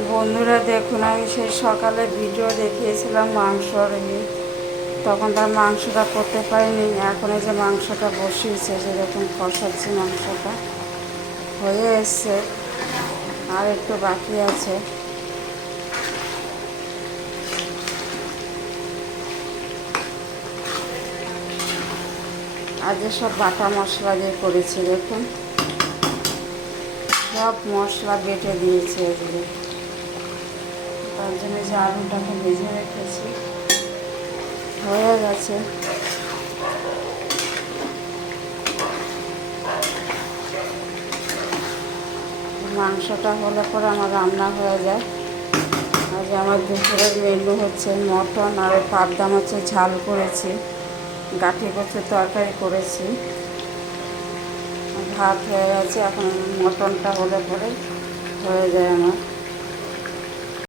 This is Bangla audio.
বন্ধুরা দেখুন, আমি সেই সকালে ভিডিও দেখিয়েছিলাম মাংসর তখন তার মাংসটা করতে পারিনি। এখন এই যে মাংসটা বসিয়েছে, যে দেখুন কষাচ্ছি, মাংসটা হয়ে এসছে, আর একটু বাকি আছে। আজ সব বাটা মশলা দিয়ে করেছি, দেখুন সব মশলা বেটে দিয়েছি এদিকে। তার জন্য যে আলুটাকে ভেজে রেখেছি হয়ে গেছে। মাংসটা হলে পরে আমার রান্না হয়ে যায়। আজ আমার দুপুরের মেনু হচ্ছে মটন আর পাবদা মাছের ঝাল করেছি, গাঠি কচুর তরকারি করেছি, ভাত হয়ে গেছে। এখন মটনটা হলে পরে হয়ে যায় আমার।